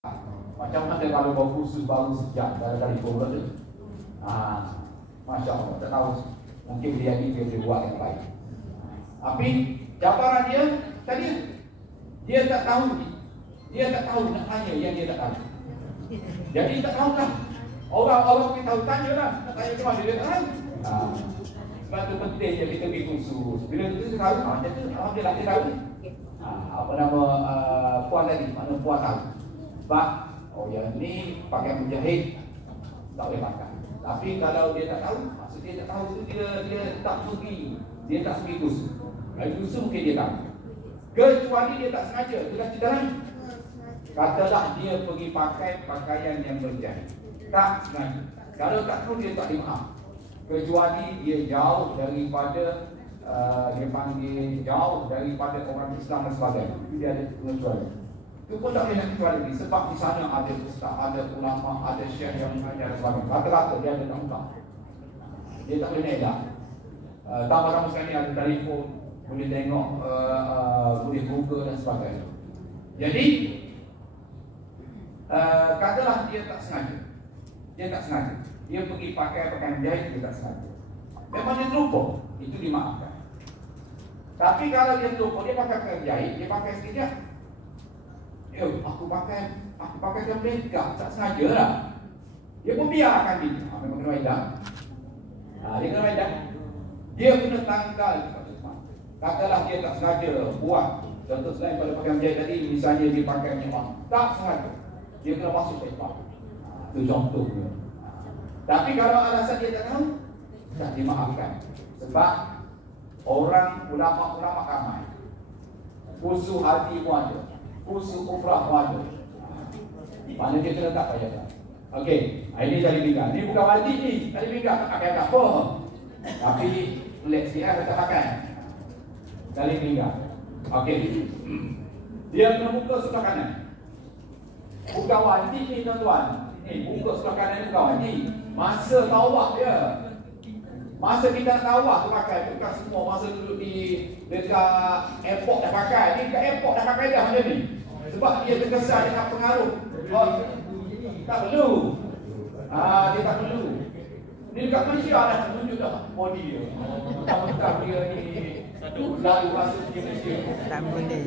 Macam mana kalau bawa kursus baru sejak dalam telefon tu? Masya Allah, tak tahu. Mungkin dia ni dia boleh buat yang baik. Tapi cabaran dia tadi dia tak tahu. Dia tak tahu nak tanya yang dia tak tahu. Jadi tak tahu lah. Orang kita tahu tanya lah. Nak tanya ke mana dia tak tahu. Sebab tu penting je kita pergi kursus. Bila kita tahu, macam tu alhamdulillah dia tahu. Apa nama puan tadi? Mana puan tahu? Sebab yang ni pakai menjahit tak boleh pakai. Tapi kalau dia tak tahu, maksud dia tak tahu tu dia tak pergi. Dia tak pergi kursus. Kalau kursus mungkin dia tahu. Kecuali dia tak sengaja, tu dah cerita lain. Katalah dia pergi pakai pakaian yang berjahit. Tak sengaja. Kalau tak tahu dia tak dimaaf. Kecuali dia jauh daripada dia panggil jauh daripada orang Islam dan sebagainya. Dia ada pengecualian. Itu pun tak boleh nak kecuali lagi. Sebab di sana ada ustaz, ada ulama, ada syekh yang mengajar dan sebagainya. Rata-rata dia ada tangkap. Dia tak boleh naik dah. Tambah-tambah sekali ada telefon, boleh tengok, boleh buka dan sebagainya. Jadi katalah dia tak sengaja. Dia tak sengaja. Dia pergi pakai pakaian jahit, dia tak sengaja. Memang dia terlupa, itu dimaafkan. Tapi kalau dia terlupa, dia pakai pakaian jahit, dia pakai sekejap. Aku pakai yang mereka, tak sengaja lah. Dia pun biarkan dia. Memang kena waidah. Dia kena waidah. Dia kena tanggal. Katalah dia tak sengaja buat. Contoh selain pada pakaian jahit tadi, misalnya dia pakai minyak, tak sengaja. Dia kena masuk ke tempat. Itu contohnya. Tapi kalau alasan dia tak tahu, tak dimaafkan. Sebab orang ulama-ulama ramai. Khusus hati pun ada. Khusus umrah pun ada. Mana dia kena tak payah. Okey, ini tali pinggang. Ini bukan wajib ni. Tali pinggang tak pakai apa. Tapi pelik sikit tak pakai. Tali pinggang. Okey. Dia kena buka sebelah kanan. Bukan wajib ni tuan-tuan. Buka sebelah kanan ni bukan wajib. Masa tawaf dia. Masa kita nak tawaf tu pakai. Bukan semua masa duduk di dekat airport dah pakai. Ni dekat airport dah pakai dah macam ni. Sebab dia terkesan dengan pengaruh. Tak perlu. Dia tak perlu. Ni dekat Malaysia dah tunjuk dah body dia. Mentang-mentang dia ni lalu masuk di Malaysia. Tak boleh.